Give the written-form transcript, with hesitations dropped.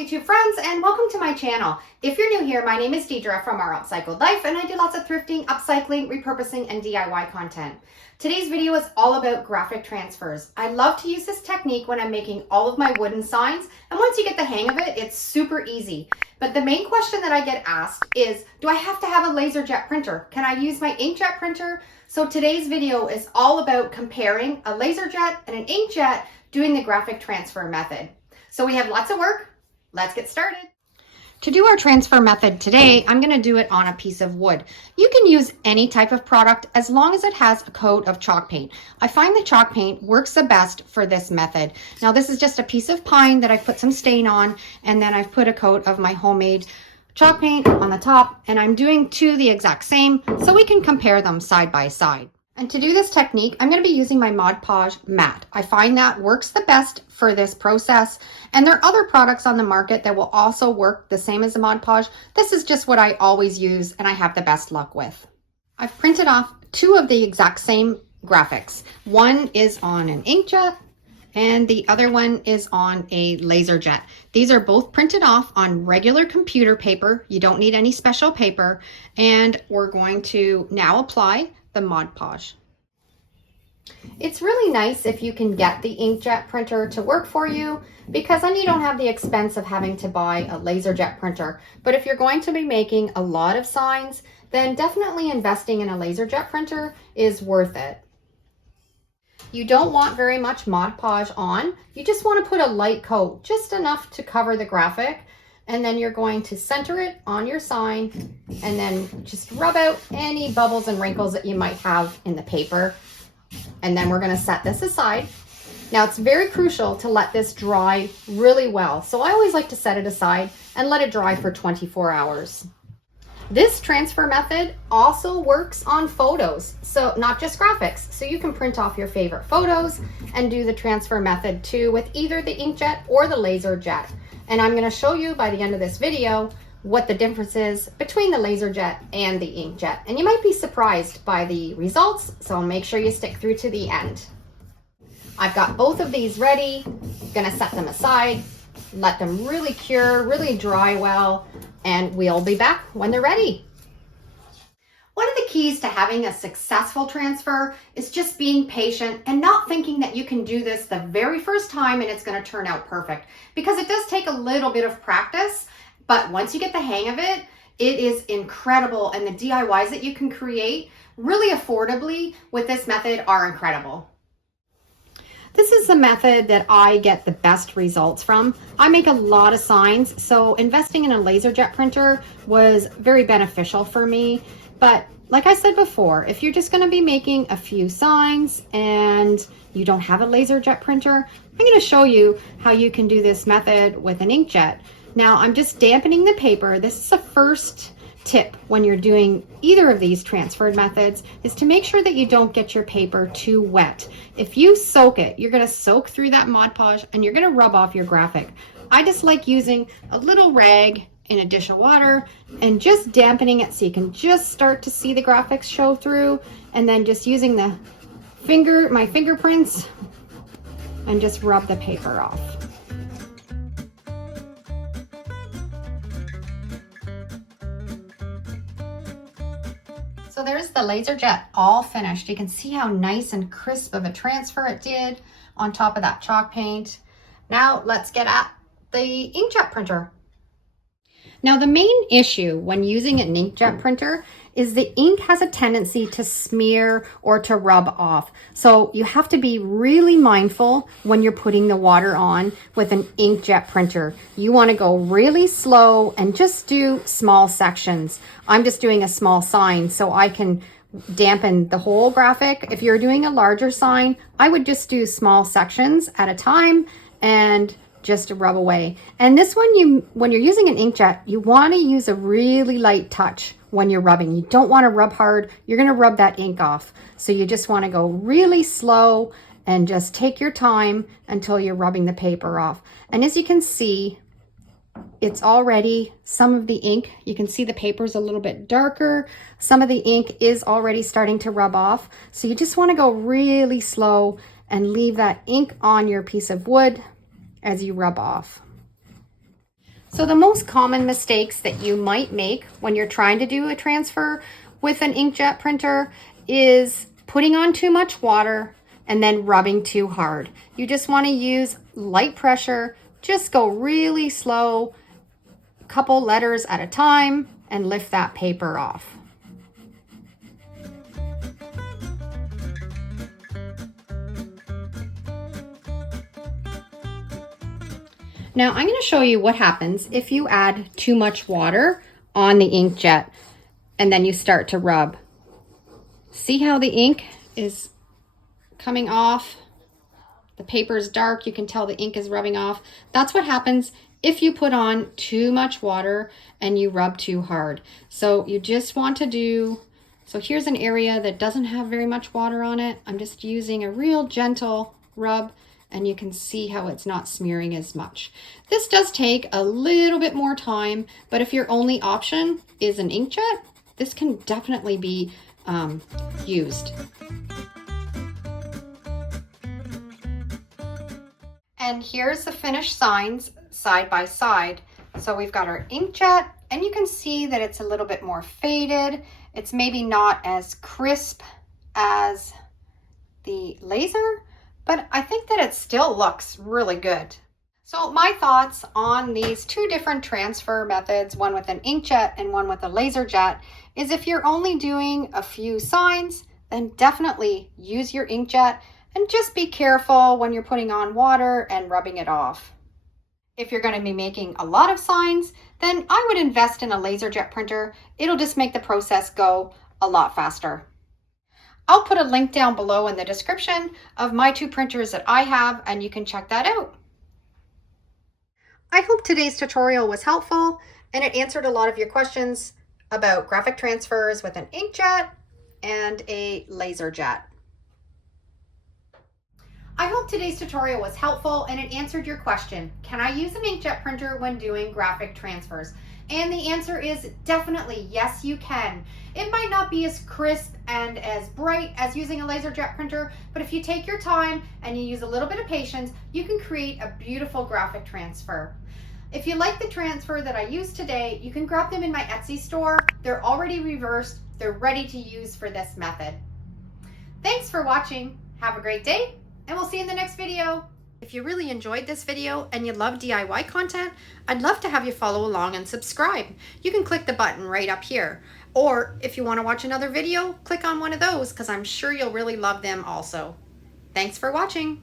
YouTube friends, and welcome to my channel. If you're new here, my name is Deidre from Our Upcycled Life, and I do lots of thrifting, upcycling, repurposing, and DIY content. Today's video is all about graphic transfers. I love to use this technique when I'm making all of my wooden signs, and once you get the hang of it, it's super easy. But the main question that I get asked is, do I have to have a laserjet printer? Can I use my inkjet printer? So today's video is all about comparing a laserjet and an inkjet doing the graphic transfer method. So we have lots of work. Let's get started. To do our transfer method today, I'm going to do it on a piece of wood. You can use any type of product as long as it has a coat of chalk paint. I find the chalk paint works the best for this method. Now this is just a piece of pine that I put some stain on, and then I've put a coat of my homemade chalk paint on the top, and I'm doing two the exact same so we can compare them side by side. And to do this technique, I'm going to be using my Mod Podge mat. I find that works the best for this process. And there are other products on the market that will also work the same as the Mod Podge. This is just what I always use and I have the best luck with. I've printed off two of the exact same graphics. One is on an inkjet and the other one is on a laserjet. These are both printed off on regular computer paper. You don't need any special paper. And we're going to now apply the Mod Podge. It's really nice if you can get the inkjet printer to work for you, because then you don't have the expense of having to buy a laserjet printer. But if you're going to be making a lot of signs, then definitely investing in a laserjet printer is worth it. You don't want very much Mod Podge on. You just want to put a light coat, just enough to cover the graphic. And then you're going to center it on your sign and then just rub out any bubbles and wrinkles that you might have in the paper. And then we're going to set this aside. Now it's very crucial to let this dry really well. So I always like to set it aside and let it dry for 24 hours. This transfer method also works on photos, so not just graphics. So you can print off your favorite photos and do the transfer method too with either the inkjet or the laserjet. And I'm going to show you by the end of this video what the difference is between the laserjet and the inkjet. And you might be surprised by the results, so make sure you stick through to the end. I've got both of these ready. Going to set them aside, let them really cure, really dry well, and we'll be back when they're ready. One of the keys to having a successful transfer is just being patient and not thinking that you can do this the very first time and it's going to turn out perfect, because it does take a little bit of practice, but once you get the hang of it, it is incredible, and the DIYs that you can create really affordably with this method are incredible. This is the method that I get the best results from. I make a lot of signs, so investing in a laserjet printer was very beneficial for me. But like I said before, if you're just going to be making a few signs and you don't have a laserjet printer, I'm going to show you how you can do this method with an inkjet. Now I'm just dampening the paper. This is the first tip when you're doing either of these transferred methods, is to make sure that you don't get your paper too wet. If you soak it, you're going to soak through that Mod Podge and you're going to rub off your graphic. I just like using a little rag in a dish of water and just dampening it so you can just start to see the graphics show through, and then just using the my fingerprints and just rub the paper off. So there's the laserjet all finished. You can see how nice and crisp of a transfer it did on top of that chalk paint. Now let's get at the inkjet printer. Now the main issue when using an inkjet printer is the ink has a tendency to smear or to rub off. So you have to be really mindful when you're putting the water on with an inkjet printer. You want to go really slow and just do small sections. I'm just doing a small sign so I can dampen the whole graphic. If you're doing a larger sign, I would just do small sections at a time and just rub away. And this one, when you're using an inkjet, you want to use a really light touch when you're rubbing. You don't want to rub hard. You're going to rub that ink off. So you just want to go really slow and just take your time until you're rubbing the paper off. And as you can see, it's already some of the ink. You can see the paper's a little bit darker. Some of the ink is already starting to rub off. So you just want to go really slow and leave that ink on your piece of wood as you rub off. So the most common mistakes that you might make when you're trying to do a transfer with an inkjet printer is putting on too much water and then rubbing too hard. You just want to use light pressure, just go really slow, a couple letters at a time, and lift that paper off. Now I'm going to show you what happens if you add too much water on the inkjet and then you start to rub. See how the ink is coming off? The paper is dark, you can tell the ink is rubbing off. That's what happens if you put on too much water and you rub too hard. So you just want to do, so here's an area that doesn't have very much water on it. I'm just using a real gentle rub, and you can see how it's not smearing as much. This does take a little bit more time, but if your only option is an inkjet, this can definitely be used. And here's the finished signs side by side. So we've got our inkjet, and you can see that it's a little bit more faded. It's maybe not as crisp as the laser, but I think that it still looks really good. So my thoughts on these two different transfer methods, one with an inkjet and one with a laser jet, is if you're only doing a few signs, then definitely use your inkjet and just be careful when you're putting on water and rubbing it off. If you're going to be making a lot of signs, then I would invest in a laserjet printer. It'll just make the process go a lot faster. I'll put a link down below in the description of my two printers that I have, and you can check that out. I hope today's tutorial was helpful and it answered a lot of your questions about graphic transfers with an inkjet and a laserjet. I hope today's tutorial was helpful and it answered your question, can I use an inkjet printer when doing graphic transfers? And the answer is definitely yes, you can. It might not be as crisp and as bright as using a laserjet printer, but if you take your time and you use a little bit of patience, you can create a beautiful graphic transfer. If you like the transfer that I used today, you can grab them in my Etsy store. They're already reversed. They're ready to use for this method. Thanks for watching. Have a great day, and we'll see you in the next video. If you really enjoyed this video and you love DIY content, I'd love to have you follow along and subscribe. You can click the button right up here. Or if you want to watch another video, click on one of those because I'm sure you'll really love them also. Thanks for watching.